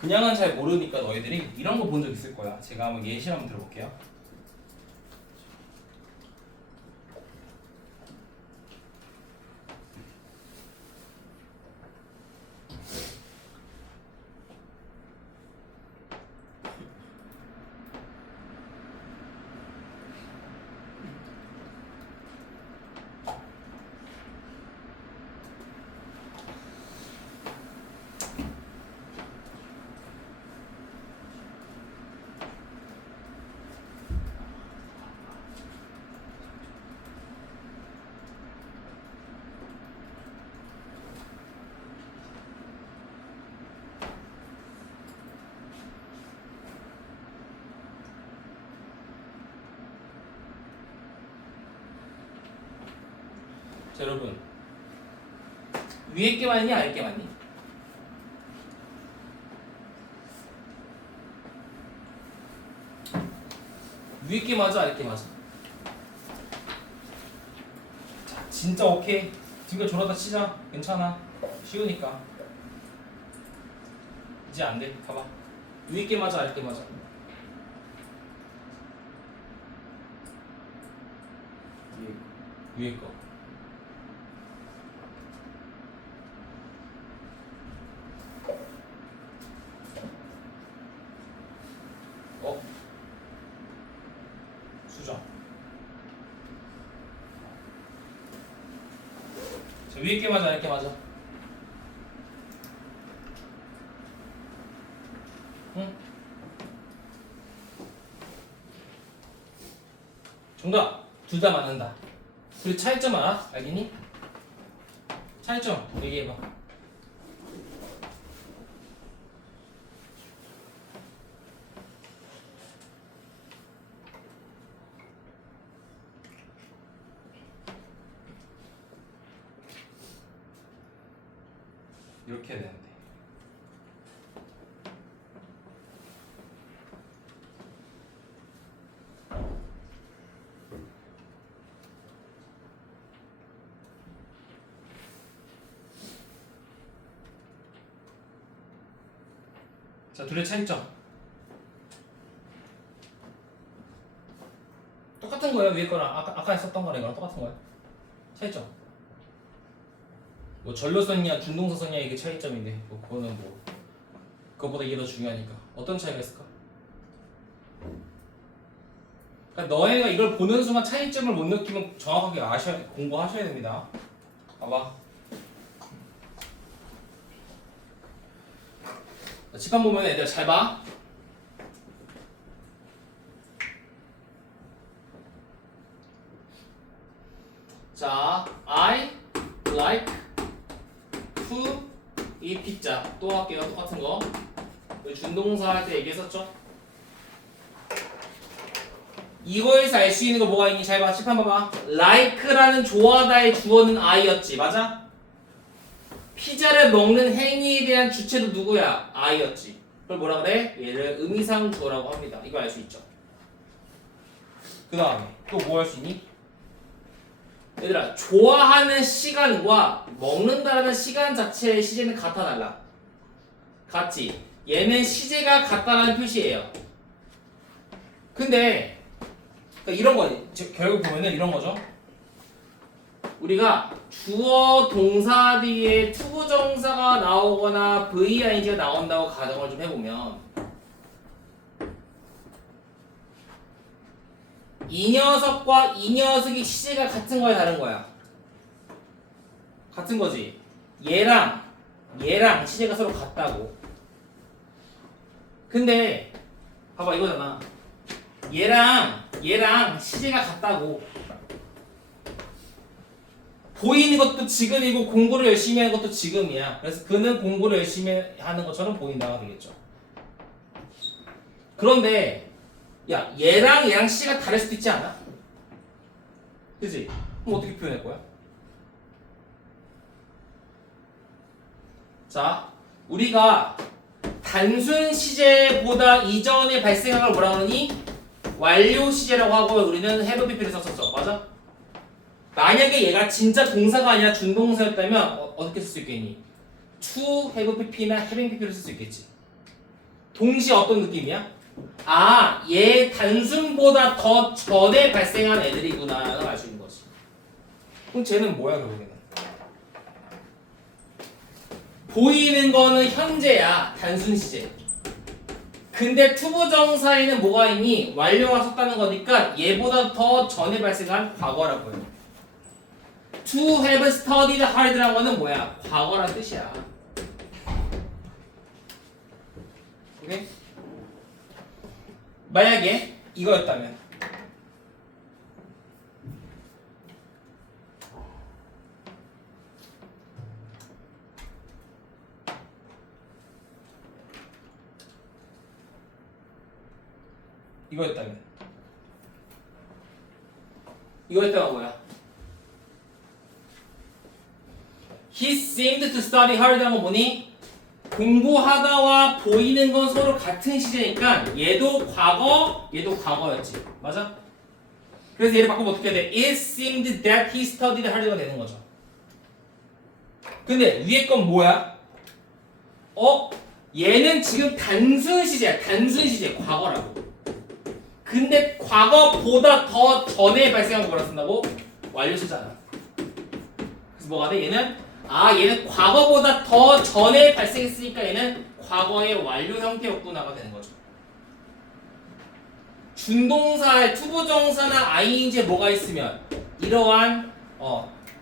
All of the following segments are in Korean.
그냥은 잘 모르니까 너희들이 이런 거 본 적 있을 거야. 제가 한번 예시를 한번 들어볼게요. 자, 여러분 위에 게 맞니 아래 게 맞니? 위에 게 맞아 아래 게 맞아? 자, 진짜 오케이. 지금 저러다 치자. 괜찮아. 쉬우니까. 이제 안 돼. 봐봐. 위에 게 맞아 아래 게 맞아? 위에 거. 수정. 자, 위에 게 맞아 아래 게 맞아? 응? 정답! 둘 다 맞는다. 그리고 차이점 알아? 알겠니? 차이점 얘기해봐. 이렇게 해야 되는데. 자, 둘의 차이점 똑같은 거예요. 위에 거랑 아까 했었던 거랑 이거랑 똑같은 거예요. 차이점 뭐 전로 썼냐 준동사 썼냐 이게 차이점인데 뭐 그거는 뭐 그거보다 이게 더 중요하니까. 어떤 차이가 있을까? 그러니까 너희가 이걸 보는 순간 차이점을 못 느끼면 정확하게 공부하셔야 됩니다. 봐봐. 칠판 보면 애들 잘 봐. 자, I like to eat pizza. 또 할게요. 똑같은 거. 준동사 할 때 얘기했었죠? 이거에서 알 수 있는 거 뭐가 있니? 잘 봐. 칠판 봐봐. like라는 좋아하다의 주어는 I였지. 맞아? 피자를 먹는 행위에 대한 주체도 누구야? I였지. 그걸 뭐라 그래? 얘를 의미상 주어라고 합니다. 이거 알 수 있죠? 그 다음에 또 뭐 할 수 있니? 얘들아, 좋아하는 시간과 먹는다라는 시간 자체의 시제는 같아 달라? 같지? 얘는 시제가 같다라는 표시예요. 근데 그러니까 이런 거 결국 보면은 이런 거죠. 우리가 주어 동사 뒤에 투부정사가 나오거나 VING가 나온다고 가정을 좀 해보면 이 녀석과 이 녀석의 시제가 같은 거야 다른 거야? 같은 거지. 얘랑 시제가 서로 같다고. 근데 봐봐 이거잖아. 얘랑 시제가 같다고. 보이는 것도 지금이고 공부를 열심히 하는 것도 지금이야. 그래서 그는 공부를 열심히 하는 것처럼 보인다가 되겠죠. 그런데 야, 얘랑 시가 다를 수도 있지 않아? 그치? 그럼 어떻게 표현할 거야? 자, 우리가 단순 시제보다 이전에 발생한 걸 뭐라 그러니? 완료 시제라고 하고 우리는 have pp를 썼었어. 맞아? 만약에 얘가 진짜 동사가 아니라 준동사였다면 어떻게 쓸 수 있겠니? to have pp나 having pp를 쓸 수 있겠지. 동시에 어떤 느낌이야? 아, 얘 단순보다 더 전에 발생한 애들이구나라는 걸 알 수 있는 거지. 그럼 쟤는 뭐야 결국에는? 보이는 거는 현재야, 단순 시제. 근데 투부정사에는 뭐가 있니? 완료가 섰다는 거니까 얘보다 더 전에 발생한 과거라고요. To have studied hard라는 거는 뭐야? 과거란 뜻이야. 오케이? 만약에 이거였다면 이거였다면 뭐야? He seemed to study hard라는 거 뭐니? 공부하다와 보이는 건 서로 같은 시제니까 얘도 과거, 얘도 과거였지. 맞아? 그래서 얘를 바꾸면 어떻게 해야 돼? It seemed that he studied hard가 되는 거죠. 근데 위에 건 뭐야? 얘는 지금 단순 시제야. 단순 시제, 과거라고. 근데 과거보다 더 전에 발생한 거 뭐라 쓴다고? 완료시잖아. 그래서 뭐가 돼? 얘는 과거보다 더 전에 발생했으니까 얘는 과거의 완료 형태였구나가 되는 거죠. 준동사에 투부정사나 ing에 뭐가 있으면 이러한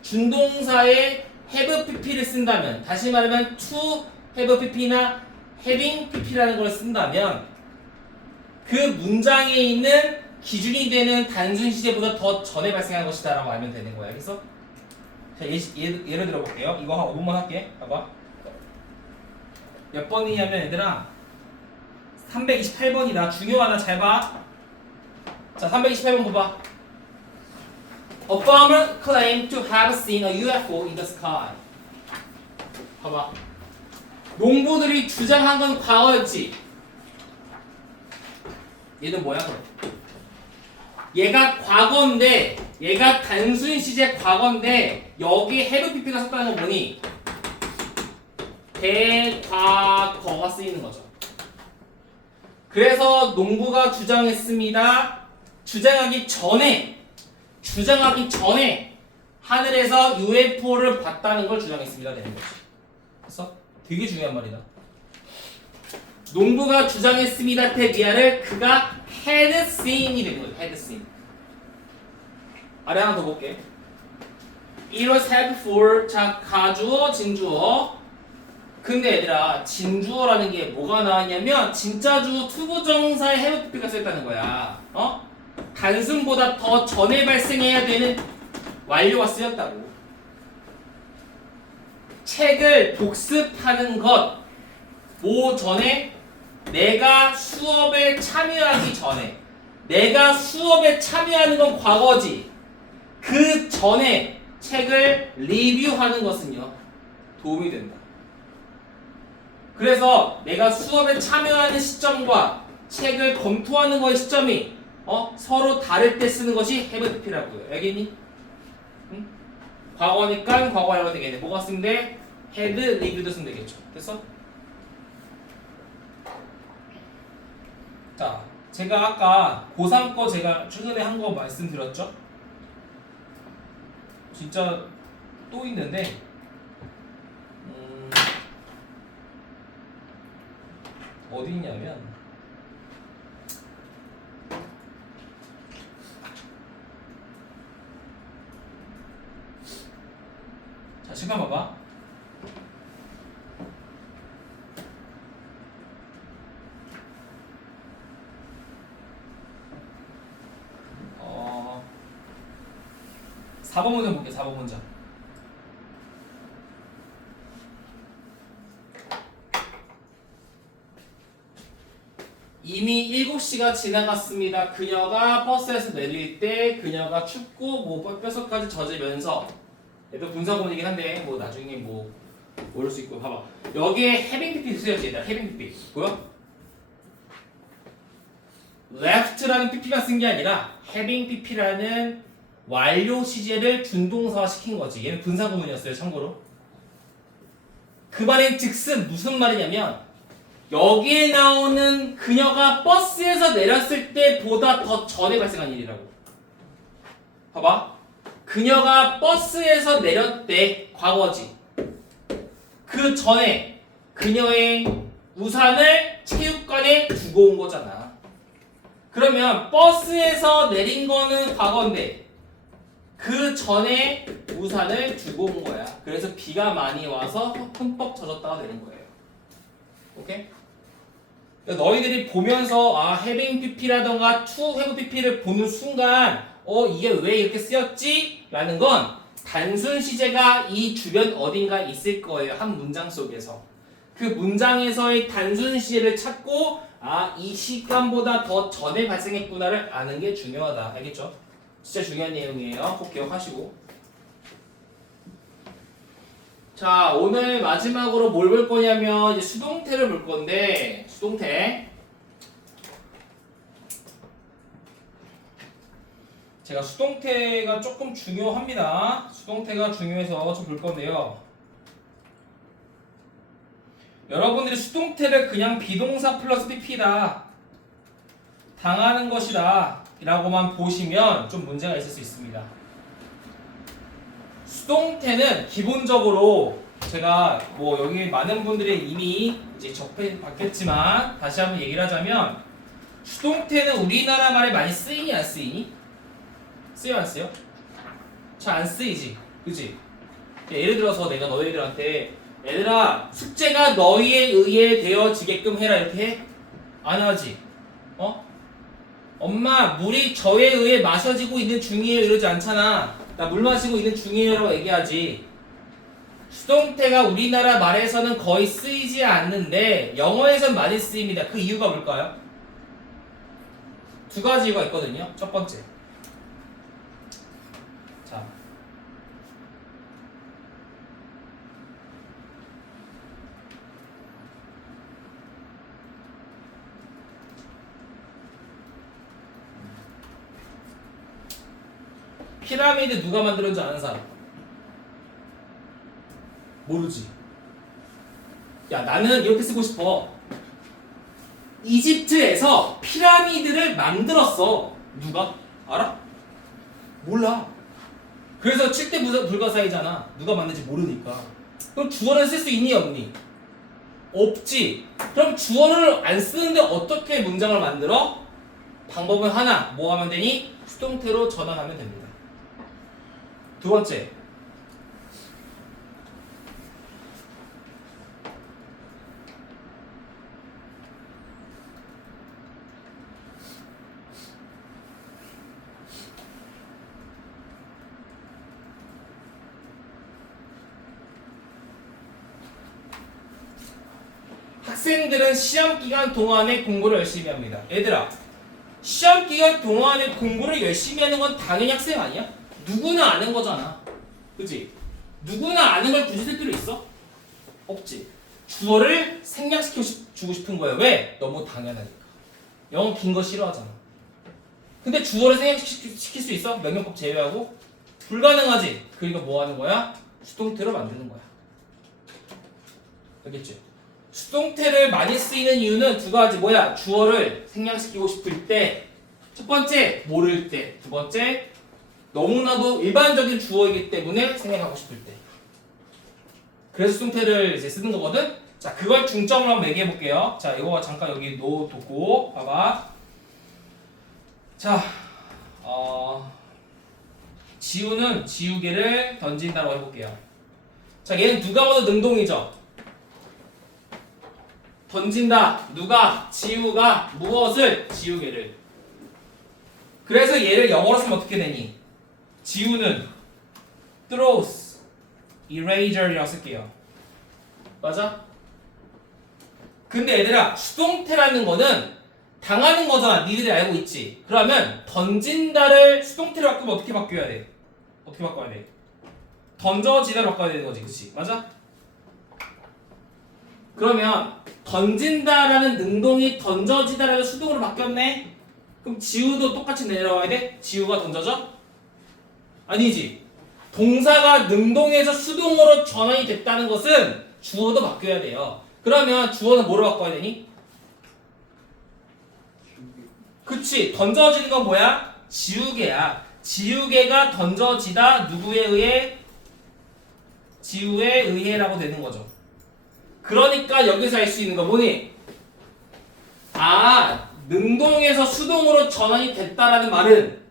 준동사에 have pp를 쓴다면, 다시 말하면 to have pp나 having pp라는 걸 쓴다면 그 문장에 있는 기준이 되는 단순 시제보다 더 전에 발생한 것이다 라고 알면 되는 거야. 그래서 자, 예를 들어 볼게요. 이거 한 5분만 할게. 봐봐. 몇 번이냐면 얘들아 328번이다. 중요하다. 잘 봐. 자, 328번 봐봐. A farmer claimed to have seen a UFO in the sky. 봐봐. 농부들이 주장한 건 과거였지. 얘는 뭐야 그럼? 얘가 과거인데, 얘가 단순 시제 과거인데 여기 have pp가 썼다는 건 뭐니? 대과거가 쓰이는 거죠. 그래서 농부가 주장했습니다. 주장하기 전에 하늘에서 UFO를 봤다는 걸 주장했습니다. 되는 거지. 그래서 되게 중요한 말이다. 농부가 주장했습니다. 대비아를 그가 had seen이 되는 거죠. had seen. 아래 하나 더 볼게. It was had for. 자, 가주어, 진주어. 근데 얘들아, 진주어라는 게 뭐가 나왔냐면 진짜 주어 투부정사에 have pp가 쓰였다는 거야. 단순보다 더 전에 발생해야 되는 완료가 쓰였다고. 책을 복습하는 것. 뭐 전에? 내가 수업에 참여하기 전에. 내가 수업에 참여하는 건 과거지. 그 전에 책을 리뷰하는 것은요, 도움이 된다. 그래서 내가 수업에 참여하는 시점과 책을 검토하는 거의 시점이 서로 다를 때 쓰는 것이 have pp라고요. 알겠니? 응? 과거니까 과거라고 되겠네. 뭐가 쓰면 돼? had review도 쓰면 되겠죠. 됐어? 자, 제가 아까 고3 거 제가 최근에 한 거 말씀드렸죠? 진짜 또 있는데 어디 있냐면 자, 잠깐 봐봐. 어 4번 문제 볼게. 4번 문제. 이미 7시가 지나갔습니다. 그녀가 버스에서 내릴 때 그녀가 춥고 뭐 뼛속까지 젖으면서, 얘도 분사구문이긴 한데 뭐 나중에 뭐 모를 수 있고. 봐봐. 여기에 having pp 쓰였지. 얘들아, having pp 보여? left라는 pp만 쓴 게 아니라 having pp라는 완료 시제를 준동사화 시킨 거지. 얘는 분사구문이었어요. 참고로. 그 말인 즉슨 무슨 말이냐면 여기에 나오는 그녀가 버스에서 내렸을 때보다 더 전에 발생한 일이라고. 봐봐. 그녀가 버스에서 내렸대. 과거지. 그 전에 그녀의 우산을 체육관에 두고 온 거잖아. 그러면 버스에서 내린 거는 과거인데 그 전에 우산을 두고 온 거야. 그래서 비가 많이 와서 흠뻑 젖었다가 내린 거예요. 오케이? 너희들이 보면서 having pp라던가 to have pp를 보는 순간 이게 왜 이렇게 쓰였지? 라는 건 단순 시제가 이 주변 어딘가 있을 거예요. 한 문장 속에서. 그 문장에서의 단순 시제를 찾고 이 시간보다 더 전에 발생했구나를 아는 게 중요하다. 알겠죠? 진짜 중요한 내용이에요. 꼭 기억하시고. 자, 오늘 마지막으로 뭘 볼 거냐면 이제 수동태를 볼 건데 수동태. 제가 수동태가 조금 중요합니다. 수동태가 중요해서 좀 볼 건데요. 여러분들이 수동태를 그냥 비동사 플러스 pp다. 당하는 것이다. 라고만 보시면 좀 문제가 있을 수 있습니다. 수동태는 기본적으로 제가 여기 많은 분들이 이미 이제 접해봤겠지만 다시 한번 얘기를 하자면 수동태는 우리나라 말에 많이 쓰이니 안 쓰이니? 쓰여 안 쓰여? 잘 안 쓰이지, 그지? 예를 들어서 내가 너희들한테 얘들아 숙제가 너희에 의해 되어지게끔 해라 이렇게 해? 안 하지? 엄마 물이 저에 의해 마셔지고 있는 중이에요 이러지 않잖아. 나 물 마시고 있는 중이에요라고 얘기하지. 수동태가 우리나라 말에서는 거의 쓰이지 않는데 영어에선 많이 쓰입니다. 그 이유가 뭘까요? 두 가지 이유가 있거든요. 첫 번째, 자, 피라미드 누가 만들었는지 아는 사람? 모르지. 야, 나는 이렇게 쓰고 싶어. 이집트에서 피라미드를 만들었어. 누가? 알아? 몰라. 그래서 7대 불가사의잖아. 누가 만든지 모르니까. 그럼 주어를 쓸 수 있니 없니? 없지. 그럼 주어를 안 쓰는데 어떻게 문장을 만들어? 방법은 하나. 뭐 하면 되니? 수동태로 전환하면 됩니다. 두 번째, 학생들은 시험 기간 동안에 공부를 열심히 합니다. 얘들아, 시험 기간 동안에 공부를 열심히 하는 건 당연히 학생 아니야? 누구나 아는 거잖아. 그치? 누구나 아는 걸 굳이 쓸 필요 있어? 없지. 주어를 생략시켜 주고 싶은 거야. 왜? 너무 당연하니까. 영어 긴 거 싫어하잖아. 근데 주어를 생략시킬 수 있어? 명령법 제외하고? 불가능하지. 그러니까 뭐 하는 거야? 수동태로 만드는 거야. 알겠지? 수동태를 많이 쓰이는 이유는 두 가지. 뭐야? 주어를 생략시키고 싶을 때, 첫 번째 모를 때, 두 번째 너무나도 일반적인 주어이기 때문에 생략하고 싶을 때. 그래서 수동태를 이제 쓰는 거거든. 자, 그걸 중점으로 한번 얘기해 볼게요. 자, 이거 잠깐 여기 놓고 봐봐. 자, 지우는 지우개를 던진다고 해볼게요. 자, 얘는 누가 봐도 능동이죠. 던진다. 누가? 지우가 무엇을? 지우개를. 그래서 얘를 영어로 쓰면 어떻게 되니? 지우는 throws, eraser이라고 쓸게요. 맞아? 근데 얘들아, 수동태라는 거는 당하는 거잖아. 니들이 알고 있지. 그러면 던진다를 수동태로 바꾸면 어떻게 바뀌어야 돼? 어떻게 바꿔야 돼? 던져지다로 바꿔야 되는 거지. 그치? 맞아? 그러면 던진다라는 능동이 던져지다라는 수동으로 바뀌었네? 그럼 지우도 똑같이 내려와야 돼? 지우가 던져져? 아니지. 동사가 능동에서 수동으로 전환이 됐다는 것은 주어도 바뀌어야 돼요. 그러면 주어는 뭐로 바꿔야 되니? 그치. 던져지는 건 뭐야? 지우개야. 지우개가 던져지다 누구에 의해? 지우에 의해라고 되는 거죠. 그러니까 여기서 알 수 있는 거 뭐니? 아, 능동에서 수동으로 전환이 됐다라는 말은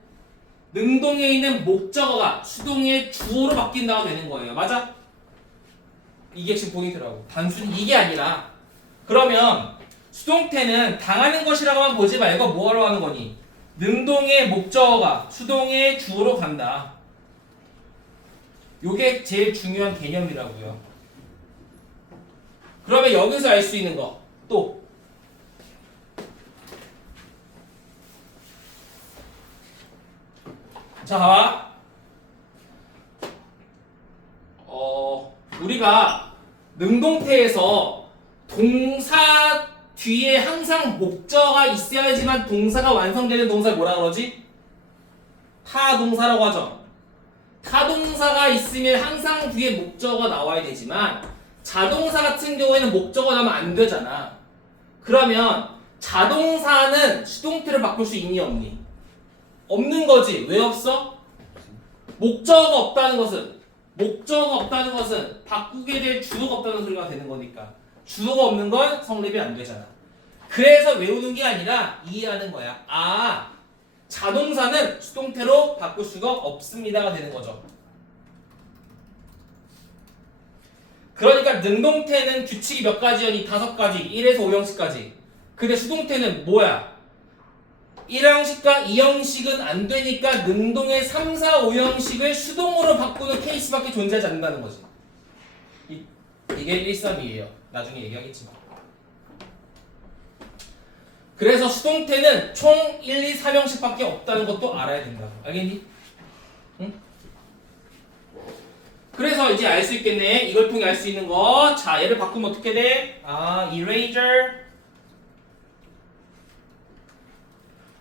능동에 있는 목적어가 수동의 주어로 바뀐다가 되는 거예요. 맞아? 이게 지금 포인트라고. 단순히 이게 아니라 그러면 수동태는 당하는 것이라고만 보지 말고 뭐하러 하는 거니? 능동의 목적어가 수동의 주어로 간다. 요게 제일 중요한 개념이라고요. 그러면 여기서 알 수 있는 거 또 자, 봐봐. 우리가 능동태에서 동사 뒤에 항상 목적어가 있어야지만 동사가 완성되는 동사를 뭐라 그러지? 타동사라고 하죠. 타동사가 있으면 항상 뒤에 목적어가 나와야 되지만 자동사 같은 경우에는 목적어 나오면 안 되잖아. 그러면 자동사는 수동태를 바꿀 수 있니 없니? 없는 거지. 왜 없어? 목적어가 없다는 것은 바꾸게 될 주어가 없다는 소리가 되는 거니까 주어가 없는 건 성립이 안 되잖아. 그래서 외우는 게 아니라 이해하는 거야. 아, 자동사는 수동태로 바꿀 수가 없습니다가 되는 거죠. 그러니까 능동태는 규칙이 몇 가지였니? 5가지. 1에서 5형식까지. 근데 수동태는 뭐야? 1형식과 2형식은 안 되니까 능동의 3, 4, 5형식을 수동으로 바꾸는 케이스밖에 존재하지 않는다는 거지. 이게 1, 3이에요. 나중에 얘기하겠지만. 그래서 수동태는 총 1, 2, 3형식밖에 없다는 것도 알아야 된다고. 알겠니? 응? 그래서 이제 알 수 있겠네. 이걸 통해 알 수 있는 거. 자, 얘를 바꾸면 어떻게 돼? 아, eraser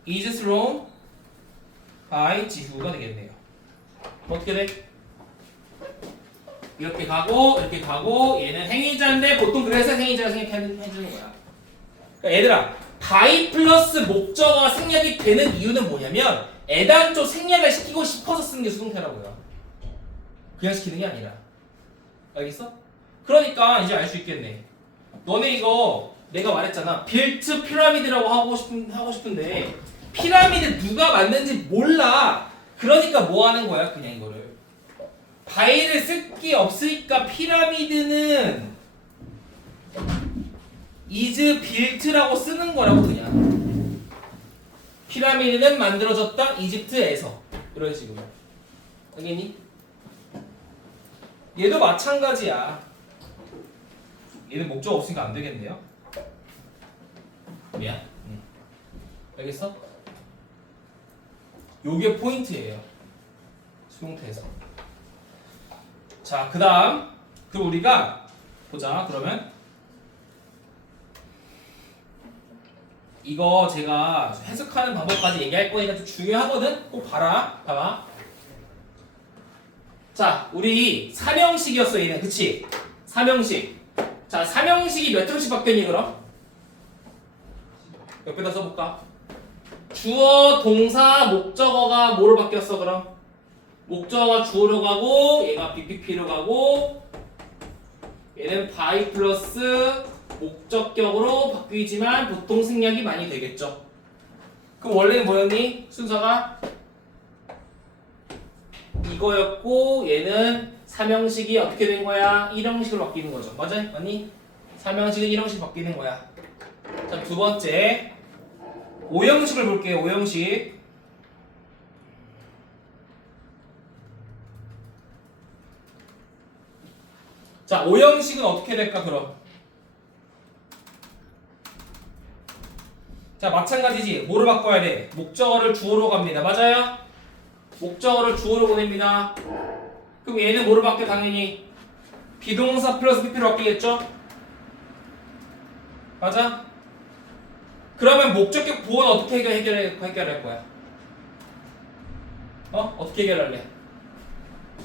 is thrown by 지후가 되겠네요. 어떻게 돼? 이렇게 가고 얘는 행위자인데 보통 그래서 행위자가 생략해주는 거야. 그러니까 얘들아, by 플러스 목적어가 생략이 되는 이유는 뭐냐면 애당초 생략을 시키고 싶어서 쓰는 게 수동태라고요. 그냥 시키는 게 아니라. 알겠어? 그러니까 이제 알 수 있겠네. 너네 이거 내가 말했잖아. 빌트 피라미드라고 하고 싶은데 피라미드 누가 만든지 몰라. 그러니까 뭐 하는 거야? 그냥 이거를 바이를 쓸 게 없으니까 피라미드는 is built라고 쓰는 거라고. 그냥 피라미드는 만들어졌다 이집트에서. 이런 식으로. 알겠니? 얘도 마찬가지야. 얘는 목적 없으니까 안 되겠네요. 미안. 알겠어? 요게 포인트예요. 수동태에서. 자, 그럼 우리가 보자. 그러면 이거 제가 해석하는 방법까지 얘기할 거니까 좀 중요하거든? 꼭 봐봐. 자, 우리 3형식이었어 얘는. 그치? 3형식. 자, 3형식이 몇 형식 바뀌었니 그럼? 옆에다 써볼까? 주어, 동사, 목적어가 뭐로 바뀌었어 그럼? 목적어가 주어로 가고 얘가 BPP로 가고 얘는 by 플러스 목적격으로 바뀌지만 보통 생략이 많이 되겠죠. 그럼 원래는 뭐였니? 순서가 이거였고 얘는 3형식이 어떻게 된 거야? 1형식으로 바뀌는 거죠. 맞니? 3형식은 1형식 바뀌는 거야. 자, 두 번째 5형식을 볼게요. 5형식. 자, 5형식은 어떻게 될까 그럼? 자, 마찬가지지. 뭐로 바꿔야 돼? 목적어를 주어로 갑니다. 맞아요? 목적어를 주어로 보냅니다. 그럼 얘는 뭐로 바뀌어? 당연히 비동사 플러스 PP로 바뀌겠죠? 맞아? 그러면 목적격 보호는 어떻게 해결할 거야? 어떻게 해결할래?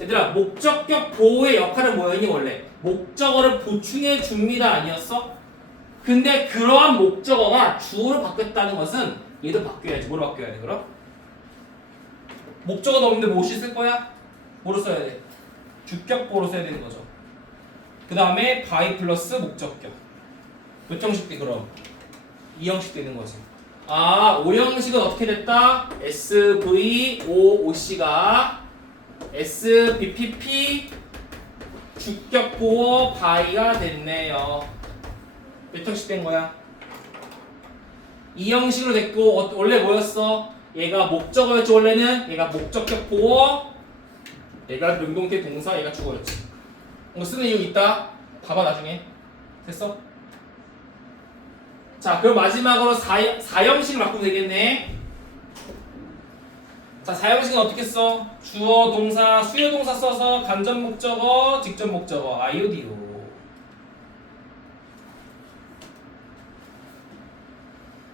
얘들아, 목적격 보호의 역할은 뭐였니 원래? 목적어를 보충해 줍니다 아니었어? 근데 그러한 목적어가 주어로 바뀌었다는 것은 얘도 바뀌어야지. 뭐로 바뀌어야 돼 그럼? 목적어도 없는데 무엇이 쓸 거야? 뭐로 써야 돼? 주격보로 써야 되는 거죠. 그 다음에 by 플러스 목적격. 몇 형식 돼 그럼? 2형식 되는 거지. 아, 5형식은 어떻게 됐다? SVOOC가 SBPP 주격보어 by가 됐네요. 몇 형식 된 거야? 2형식으로 됐고 원래 뭐였어? 얘가 목적어였지 원래는. 얘가 목적격 보어, 얘가 능동태 동사, 얘가 주어였지. 이거 쓰는 이유 있다? 봐봐 나중에. 됐어? 자, 그럼 마지막으로 4형식을 바꾸면 되겠네. 자, 4형식은 어떻게 써? 주어, 동사, 수요 동사 써서 간접 목적어, 직접 목적어, IODO.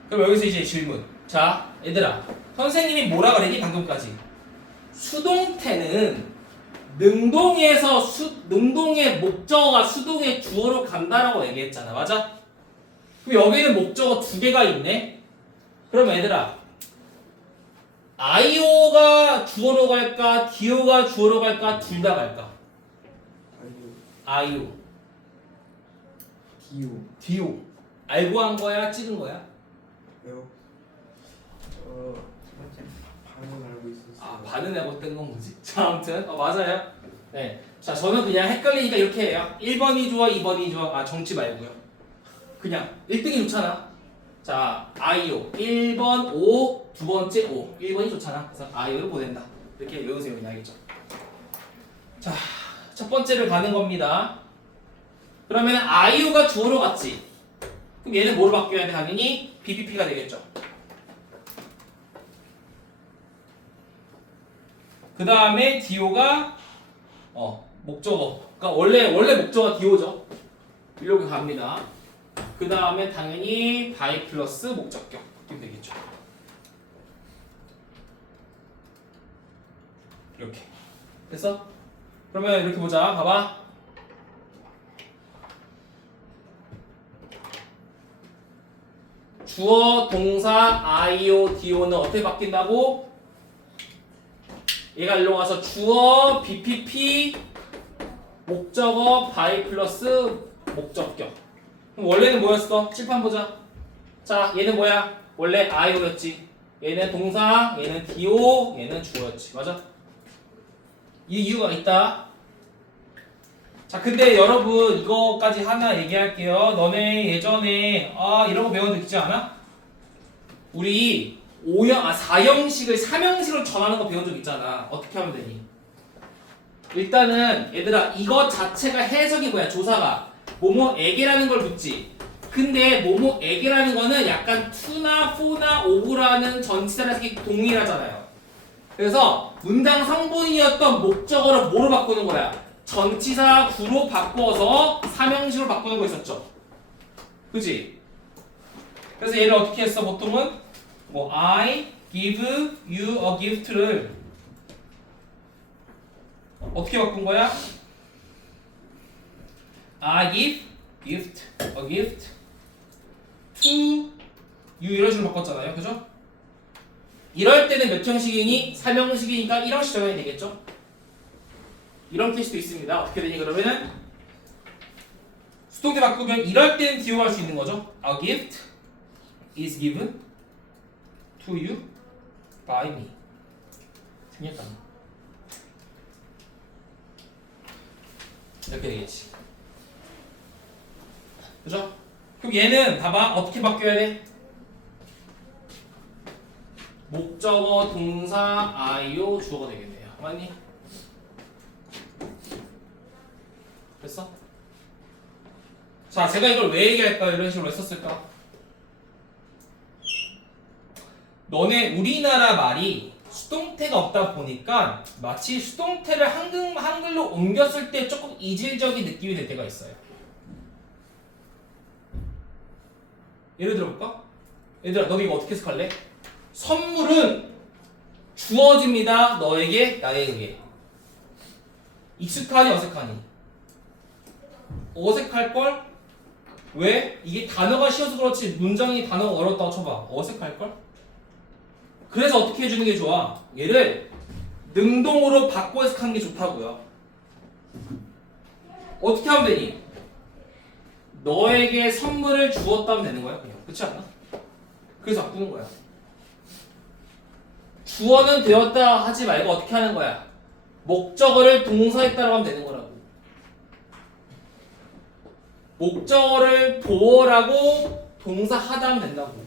그럼 여기서 이제 질문. 자, 얘들아, 선생님이 뭐라 그랬니 방금까지? 수동태는 능동의 목적어가 수동의 주어로 간다라고 얘기했잖아. 맞아? 그럼 여기는 목적어 2개가 있네? 그럼 얘들아, IO가 주어로 갈까? DO가 주어로 갈까? 둘 다 갈까? IO. DO. 알고 한 거야? 찍은 거야? 왜요? 첫 번째 반은 알고 있었어요. 아, 반은 알고 뜬 건 뭐지? 자, 아무튼 맞아요. 네. 자, 저는 그냥 헷갈리니까 이렇게 해요. 1번이 좋아, 2번이 좋아. 아, 정치 말고요. 그냥 1등이 좋잖아. 자, IO 1번 O, 두 번째 O. 1번이 좋잖아. 그래서 IO를 보낸다. 이렇게 외우세요. 그냥 알겠죠? 자, 첫 번째를 가는 겁니다. 그러면 IO가 주어로 갔지. 그럼 얘는 뭐로 바뀌어야 돼? 당연히 BPP가 되겠죠. 그 다음에 DO가 목적어. 그러니까 원래 목적어가 DO죠. 이렇게 갑니다. 그 다음에 당연히 by 플러스 목적격 이렇게 되겠죠. 이렇게. 됐어? 그러면 이렇게 보자. 봐봐. 주어, 동사, IO, DO는 어떻게 바뀐다고? 얘가 일로 가서 주어, BPP, 목적어, by 플러스 목적격. 그럼 원래는 뭐였어? 칠판 보자. 자, 얘는 뭐야? 원래 IO였지. 얘는 동사, 얘는 DO, 얘는 주어였지. 맞아? 이 이유가 있다. 자, 근데 여러분 이거까지 하나 얘기할게요. 너네 예전에 이런 거 배운 적 있지 않아? 우리 4형식을 3형식으로 전하는 거 배운 적 있잖아. 어떻게 하면 되니? 일단은 얘들아 이거 자체가 해석이 뭐야? 조사가 뭐뭐에게라는 걸 묻지. 근데 뭐뭐에게라는 거는 약간 to나 for나 of라는 전치사랑 해석이 동일하잖아요. 그래서 문장 성분이었던 목적어를 뭐로 바꾸는 거야? 전치사 구로 바꿔서 3형식으로 바꾸는 거 있었죠. 그지? 그래서 얘를 어떻게 했어? 보통은 I give you a gift를 어떻게 바꾼 거야? I give gift, a gift to you 이런 식으로 바꿨잖아요. 그죠? 이럴 때는 몇 형식이니? 3형식이니까 1형식 적용이 되겠죠? 이런 케이스도 있습니다. 어떻게 되니 그러면은 수동태 바꾸면 이럴 때는 DO 할 수 있는 거죠. A gift is given to you by me. 생겼다. 이렇게 되겠지. 그죠? 그럼 얘는 봐봐 어떻게 바뀌어야 돼? 목적어, 동사, IO, 주어가 되겠네요. 맞니? 됐어? 자, 제가 이걸 왜 얘기할까? 이런 식으로 했었을까? 너네 우리나라 말이 수동태가 없다 보니까 마치 수동태를 한글로 옮겼을 때 조금 이질적인 느낌이 될 때가 있어요. 예를 들어볼까? 얘들아, 너네 이거 어떻게 해석할래? 선물은 주어집니다. 너에게, 나에게. 익숙하니 어색하니? 어색할걸? 왜? 이게 단어가 쉬워서 그렇지 문장이 단어가 어렵다고 쳐봐. 어색할걸? 그래서 어떻게 해주는 게 좋아? 얘를 능동으로 바꿔 해석하는 게 좋다고요. 어떻게 하면 되니? 너에게 선물을 주었다면 되는 거야 그냥. 그렇지 않나? 그래서 바꾸는 거야. 주어는 되었다 하지 말고 어떻게 하는 거야? 목적어를 동사에 따라 하면 되는 거라고. 목적어를 보어라고 동사 하다 하면 된다고.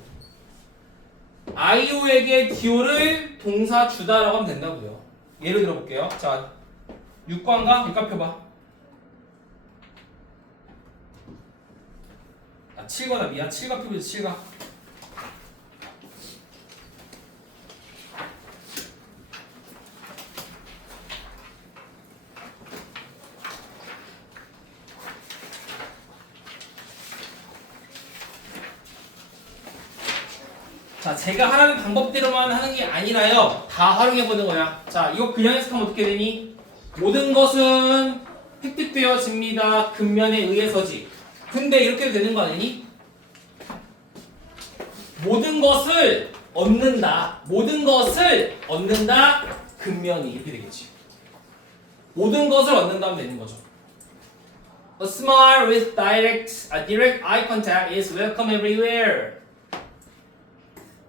아이오에게 디오를 동사 주다라고 하면 된다고요. 예를 들어볼게요. 자, 6관과 육가 펴봐. 7과다 미안. 7과 펴보자. 7과. 자, 제가 하라는 방법대로만 하는 게 아니라요. 다 활용해보는 거야. 자, 이거 그냥 해석하면 어떻게 되니? 모든 것은 획득되어집니다. 근면에 의해서지. 근데 이렇게 되는 거 아니니? 모든 것을 얻는다. 모든 것을 얻는다. 근면이 이렇게 되겠지. 모든 것을 얻는다면 되는 거죠. A smile with direct eye contact is welcome everywhere.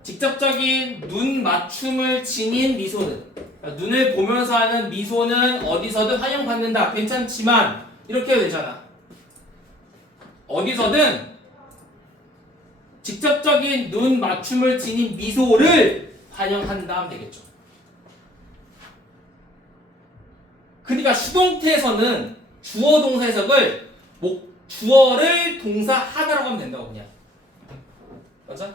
직접적인 눈 맞춤을 지닌 미소는 눈을 보면서 하는 미소는 어디서든 환영받는다. 괜찮지만 이렇게 해도 되잖아. 어디서든 직접적인 눈 맞춤을 지닌 미소를 환영한다 하면 되겠죠. 그러니까 수동태에서는 주어 동사 해석을 주어를 동사 하다라고 하면 된다고 그냥. 맞아?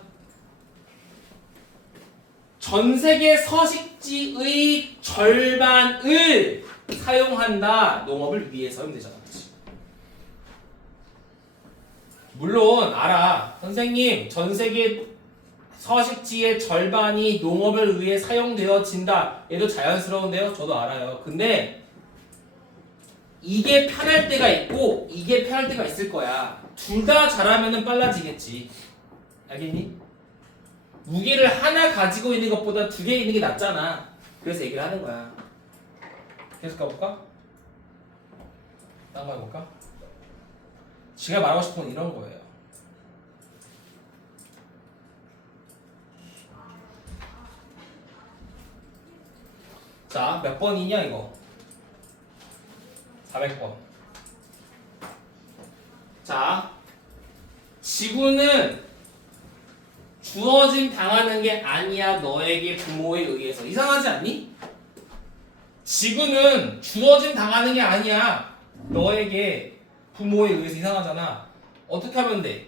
전 세계 서식지의 절반을 사용한다. 농업을 위해서 하면 되잖아. 그치? 물론 알아. 선생님 전 세계 서식지의 절반이 농업을 위해 사용되어진다. 얘도 자연스러운데요. 저도 알아요. 근데 이게 편할 때가 있고 이게 편할 때가 있을 거야. 둘 다 잘하면은 빨라지겠지. 알겠니? 무게를 하나 가지고 있는 것보다 두 개 있는 게 낫잖아. 그래서 얘기를 하는 거야. 계속 가볼까? 딴 거 해볼까? 제가 말하고 싶은 건 이런 거예요. 자, 몇 번이냐 이거? 400번. 자, 지구는 주어진 당하는 게 아니야. 너에게 부모에 의해서. 이상하지 않니? 지구는 주어진 당하는 게 아니야. 너에게 부모에 의해서. 이상하잖아. 어떻게 하면 돼?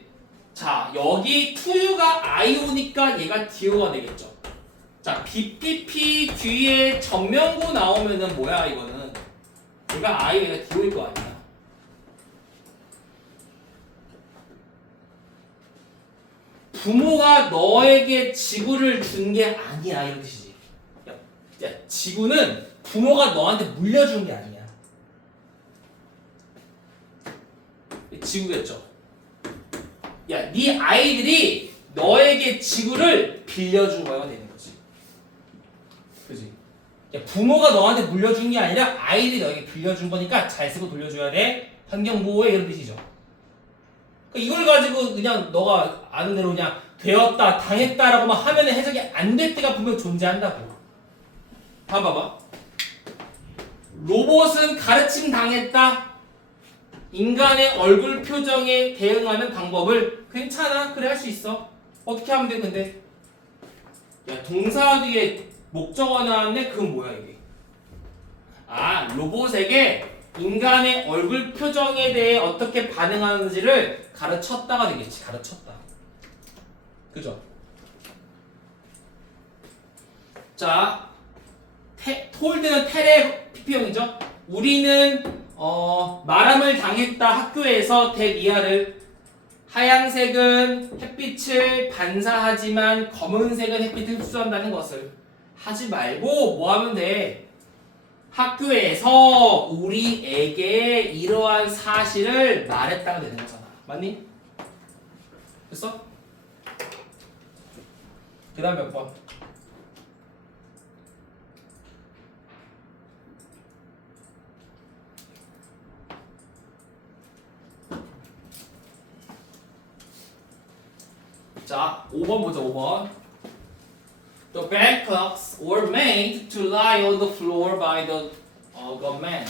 자, 여기 to가 I오니까 얘가 DO가 되겠죠. 자, BPP 뒤에 정명구 나오면은 뭐야 이거는? 얘가 I, 얘가 DO일 거 아니야. 부모가 너에게 지구를 준 게 아니야 이런 뜻이지. 야, 지구는 부모가 너한테 물려준 게 아니야. 지구겠죠. 야, 네 아이들이 너에게 지구를 빌려준 거야 되는 거지. 그지? 야, 부모가 너한테 물려준 게 아니라 아이들이 너에게 빌려준 거니까 잘 쓰고 돌려줘야 돼. 환경보호에 이런 뜻이죠. 이걸 가지고 그냥 너가 아는 대로 그냥 되었다, 당했다라고만 하면 해석이 안 될 때가 분명 존재한다고. 봐봐. 로봇은 가르침 당했다. 인간의 얼굴 표정에 대응하는 방법을 괜찮아. 그래 할 수 있어. 어떻게 하면 돼 근데? 야, 동사 뒤에 목적어 나왔네. 그건 뭐야 이게? 아, 로봇에게 인간의 얼굴 표정에 대해 어떻게 반응하는지를 가르쳤다가 되겠지. 가르쳤다. 그죠? 자, 톨드는 텔의 PP형이죠. 우리는 말함을 당했다. 학교에서 대리아를. 하얀색은 햇빛을 반사하지만 검은색은 햇빛을 흡수한다는 것을. 하지 말고 뭐 하면 돼? 학교에서 우리에게 이러한 사실을 말했다가 되는 거잖아. 맞니? 됐어? 그 다음 몇 번? 자, 5번 보자, 5번. The bank clocks were made to lie on the floor by the gunman.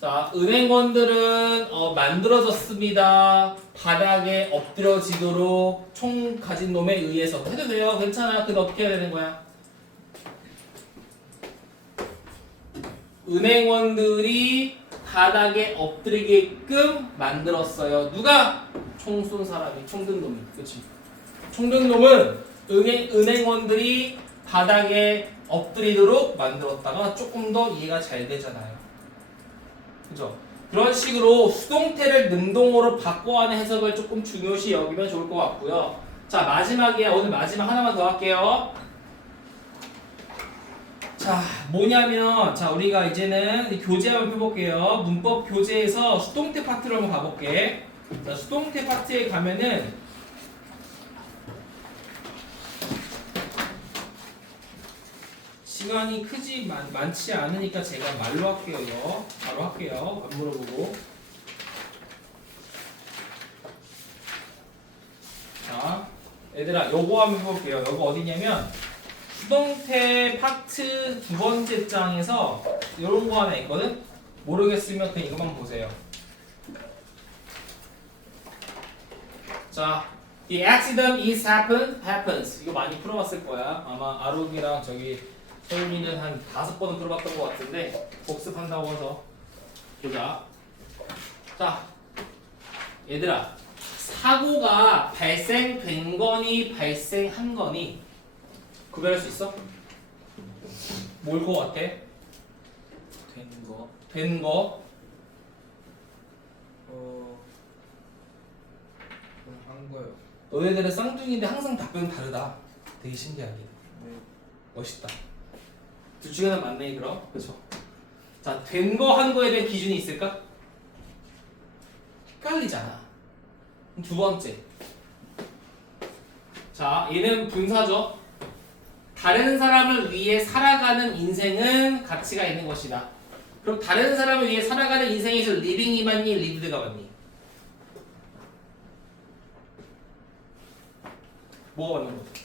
자, 은행원들은 만들어졌습니다. 바닥에 엎드려지도록 총 가진 놈에 의해서. 해도 돼요. 괜찮아. 근데 어떻게 해야 되는 거야? 은행원들이 바닥에 엎드리게끔 만들었어요. 누가? 총 쏜 사람이, 총 든 놈이. 그렇지? 총 든 놈은 은행원들이 바닥에 엎드리도록 만들었다가 조금 더 이해가 잘 되잖아요. 그죠? 그런 식으로 수동태를 능동어로 바꿔하는 해석을 조금 중요시 여기면 좋을 것 같고요. 자, 마지막에 오늘 마지막 하나만 더 할게요. 자, 뭐냐면 자, 우리가 이제는 교재 한번 펴볼게요. 문법 교재에서 수동태 파트로 한번 가볼게. 자, 수동태 파트에 가면은 시간이 많지 않으니까 제가 말로 할게요. 이거 바로 할게요. 안 물어보고. 자, 얘들아, 요거 한번 해볼게요. 요거 어디냐면 수동태 파트 2번째 장에서 요런 거 하나 있거든? 모르겠으면 그냥 이것만 보세요. 자, the accident is happens. 이거 많이 풀어봤을 거야. 아마 아록이랑 저기 서윤이는 한 5번은 들어봤던 것 같은데 복습한다고 해서 보자. 자, 얘들아, 사고가 발생된 거니 발생한 거니 구별할 수 있어? 뭘 거 같아? 된 거. 된 거. 한 거요. 너네들은 쌍둥이인데 항상 답변은 다르다. 되게 신기하게. 네. 멋있다. 둘 중에 하나 맞네, 그럼. 그렇죠. 자, 된 거 한 거에 대한 기준이 있을까? 헷갈리잖아. 두 번째. 자, 얘는 분사죠. 다른 사람을 위해 살아가는 인생은 가치가 있는 것이다. 그럼 다른 사람을 위해 살아가는 인생에서 리빙이 맞니, 리브드가 맞니? 뭐가 맞는 거지?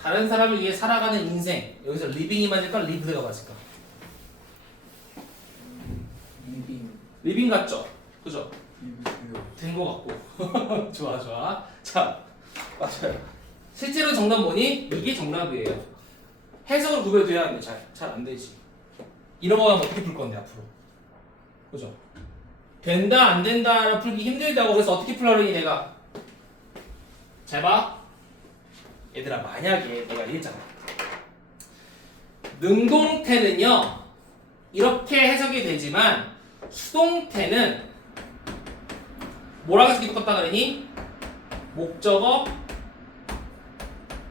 다른 사람을 위해 살아가는 인생, 여기서 리빙이 맞을까, 리브드가 맞을까? 리빙 같죠? 그죠? 된 거 같고. 좋아, 좋아. 자, 맞아요. 실제로 정답 뭐니? 이게 정답이에요. 해석을 구별돼야 하는데 잘 안 되지. 이런 거 하면 어떻게 풀 건데 앞으로? 그죠? 된다 안 된다를 풀기 힘들다고. 그래서 어떻게 풀라니 내가? 잘 봐. 얘들아, 만약에 내가 이랬잖아. 능동태는요 이렇게 해석이 되지만 수동태는 뭐라고 해석이 똑같다 그러니? 목적어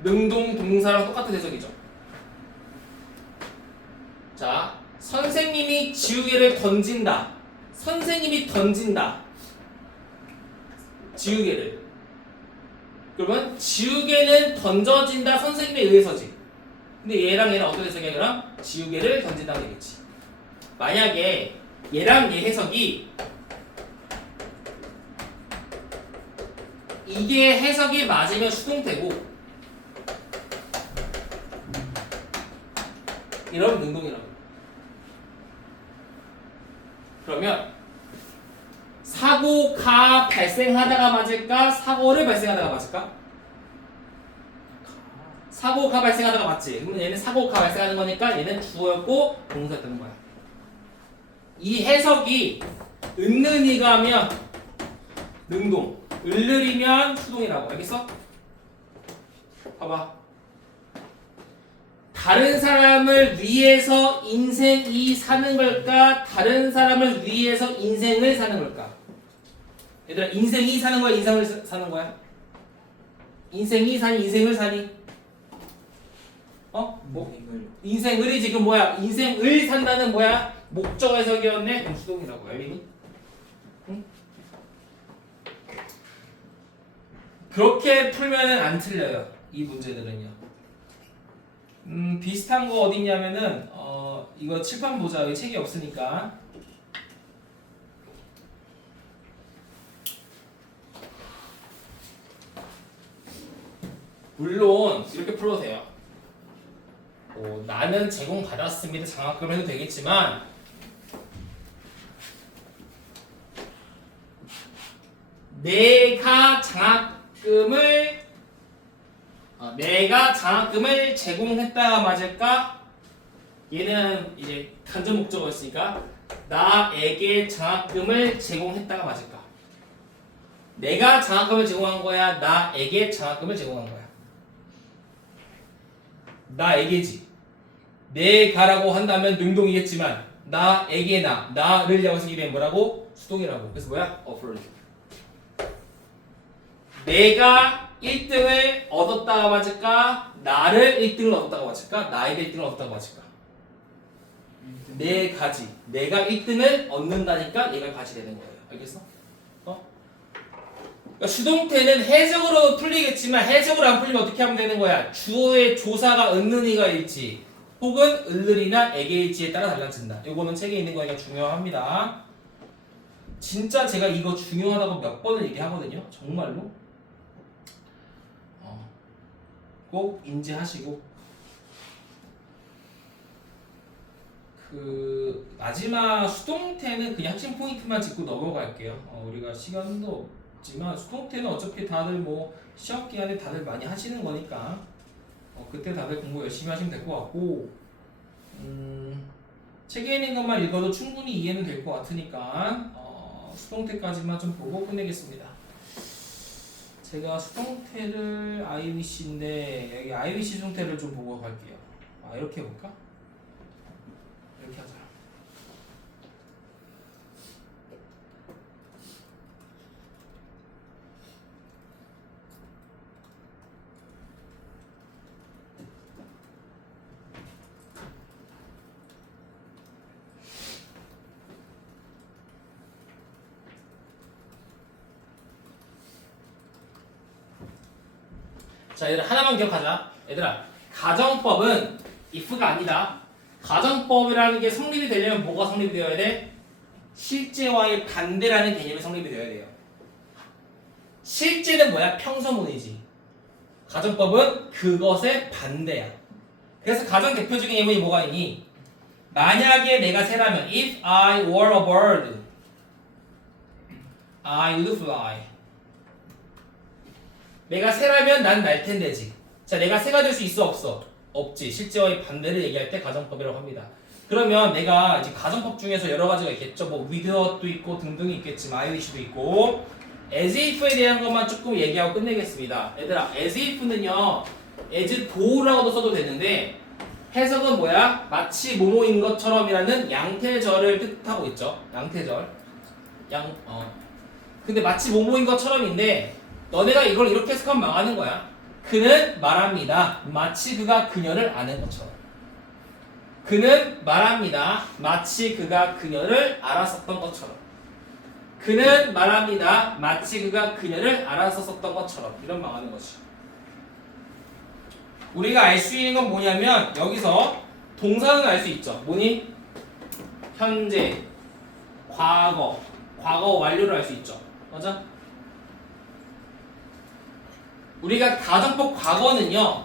능동 동사랑 똑같은 해석이죠. 자, 선생님이 지우개를 던진다. 선생님이 던진다. 지우개를. 그러면 지우개는 던져진다 선생님에 의해서지. 근데 얘랑 얘는 어떤 해석이야? 그럼 지우개를 던진다고 되겠지. 만약에 얘랑 얘 해석이 이게 해석이 맞으면 수동태고 이러면 능동이라고. 그러면 사고가 발생하다가 맞을까? 사고를 발생하다가 맞을까? 사고가 발생하다가 맞지. 그러면 얘는 사고가 발생하는 거니까 얘는 주어였고 동사였다는 거야. 이 해석이 은는이가 하면 능동, 을느리면 수동이라고. 알겠어? 봐봐. 다른 사람을 위해서 인생이 사는 걸까? 다른 사람을 위해서 인생을 사는 걸까? 얘들아, 인생이 사는 거야? 인생을 사는 거야? 인생이 사니? 인생을 사니? 뭐? 인생을이지. 그럼 뭐야? 인생을 산다는 뭐야? 목적 해석이었네? 그럼 수동이라고. 알겠니? 응? 그렇게 풀면은 안 틀려요. 이 문제들은요. 비슷한 거 어딨냐면은 이거 칠판 보자. 여기 책이 없으니까. 물론 이렇게 풀어도 돼요. 나는 제공받았습니다. 장학금 해도 되겠지만 내가 장학금을 제공했다가 맞을까? 얘는 이제 간접 목적어였으니까 나에게 장학금을 제공했다가 맞을까? 내가 장학금을 제공한 거야? 나에게 장학금을 제공한 거야? 나에게지. 내가라고 한다면 능동이겠지만 나에게 나를 약속이 되면 뭐라고? 수동이라고. 그래서 뭐야? affirmative. 내가 1등을 얻었다가 맞을까? 나를 1등을 얻었다가 맞을까? 나에게 1등을 얻었다가 맞을까? 내 가지. 내가 1등을 얻는다니까 얘가 가지 되는 거예요. 알겠어? 그러니까 수동태는 해석으로 풀리겠지만 해석으로 안 풀리면 어떻게 하면 되는 거야? 주어의 조사가 은는이가일지 혹은 을을이나 에게일지에 따라 달라진다. 요거는 책에 있는 거니까 중요합니다. 진짜 제가 이거 중요하다고 몇 번을 얘기하거든요. 정말로. 꼭 인지하시고 그 마지막 수동태는 그냥 핵심 포인트만 짚고 넘어갈게요. 우리가 시간도 없지만 수동태는 어차피 다들 뭐 시험 기간에 다들 많이 하시는 거니까 그때 다들 공부 열심히 하시면 될 것 같고 책에 있는 것만 읽어도 충분히 이해는 될 것 같으니까 수동태까지만 좀 보고 끝내겠습니다. 제가 수동태를 IBC인데 여기 IBC 수동태를 좀 보고 갈게요. 이렇게 해볼까? 이렇게 하자. 자, 얘들아 하나만 기억하자. 얘들아, 가정법은 if가 아니다. 가정법이라는 게 성립이 되려면 뭐가 성립이 되어야 돼? 실제와의 반대라는 개념이 성립이 되어야 돼요. 실제는 뭐야? 평서문이지. 가정법은 그것의 반대야. 그래서 가장 대표적인 예문이 뭐가 있니? 만약에 내가 새라면 If I were a bird, I would fly. 내가 새라면 난 날 텐데지. 자, 내가 새가 될 수 있어 없어? 없지. 실제와의 반대를 얘기할 때 가정법이라고 합니다. 그러면 내가 이제 가정법 중에서 여러 가지가 있겠죠. 뭐 with도 있고 등등이 있겠지만 IWC도 있고 as if에 대한 것만 조금 얘기하고 끝내겠습니다. 얘들아, as if는요 as tho라고도 써도 되는데 해석은 뭐야? 마치 뭐뭐인 것처럼이라는 양태절을 뜻하고 있죠. 양태절. 근데 마치 뭐뭐인 것처럼인데 너네가 이걸 이렇게 해석하면 망하는 거야. 그는 말합니다. 마치 그가 그녀를 아는 것처럼. 그는 말합니다. 마치 그가 그녀를 알았었던 것처럼. 그는 말합니다. 마치 그가 그녀를 알았었던 것처럼. 이런 망하는 거지. 우리가 알 수 있는 건 뭐냐면 여기서 동사는 알 수 있죠. 뭐니? 현재, 과거, 과거 완료를 알 수 있죠. 맞아? 우리가 가정법 과거는요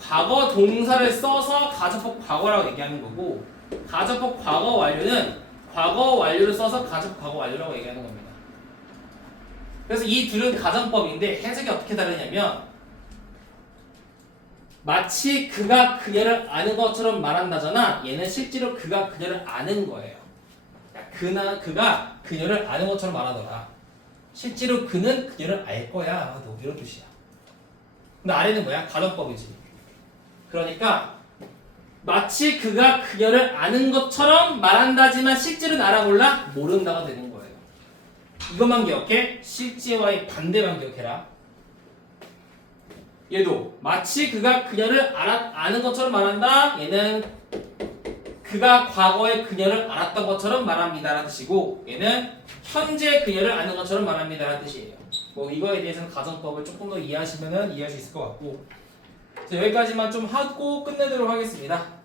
과거 동사를 써서 가정법 과거라고 얘기하는 거고 가정법 과거 완료는 과거 완료를 써서 가정법 과거 완료라고 얘기하는 겁니다. 그래서 이 둘은 가정법인데 해석이 어떻게 다르냐면 마치 그가 그녀를 아는 것처럼 말한다잖아. 얘는 실제로 그가 그녀를 아는 거예요. 그가 그녀를 아는 것처럼 말하더라. 실제로 그는 그녀를 알 거야. 너 이런 뜻이야. 근데 아래는 뭐야? 가정법이지. 그러니까 마치 그가 그녀를 아는 것처럼 말한다지만 실제로는 알아 몰라? 모른다가 되는 거예요. 이것만 기억해. 실제와의 반대만 기억해라. 얘도 마치 그가 그녀를 아는 것처럼 말한다. 얘는 그가 과거에 그녀를 알았던 것처럼 말합니다 라는 뜻이고 얘는 현재 그녀를 아는 것처럼 말합니다 라는 뜻이에요. 뭐 이거에 대해서는 가정법을 조금 더 이해하시면은 이해할 수 있을 것 같고. 자, 여기까지만 좀 하고 끝내도록 하겠습니다.